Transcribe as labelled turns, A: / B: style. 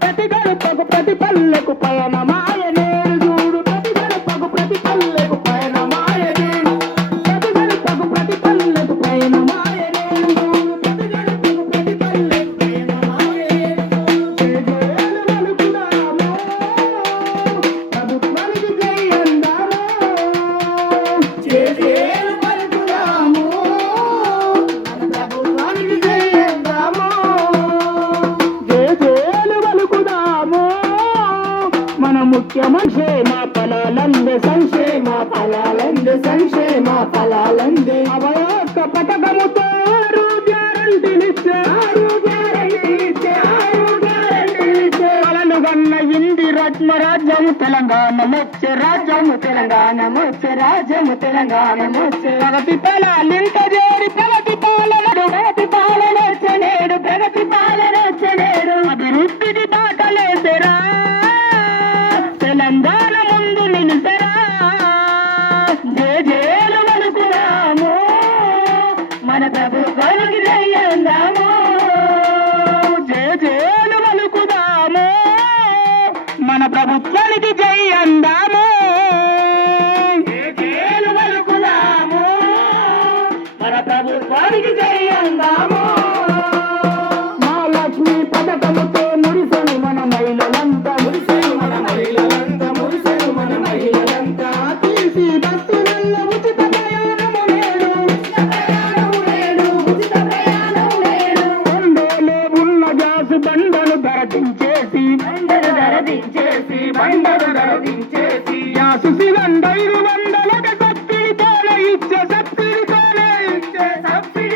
A: ప్రతి గడపకు ప్రతి పల్లెకు పయనమాయనే చూడు మన ముఖ్యమంత్రి మా ఫలాలందే సంక్షేమ ఫలాలందే సంక్షేమ ఫలాలందే అవయొక్క పథకముతో ఆరు గ్యారంటీలిచ్చే గన్న ఇంది రత్న రాజ్యము తెలంగాణ మొచ్చే రాజ్యము తెలంగాణ మొచ్చే రాజ్యము తెలంగాణ మొచ్చే ప్రగతి ఫలాలింత చేరి ప్రగతి మన ప్రభుత్వానికి జై అందాము. మన ప్రభుత్వానికి జై అందాము. మహాలక్ష్మి పథకముతో దరదించేసి బండరు దరదించేసి బండరు ధర యా సుశీలం డైరు వంద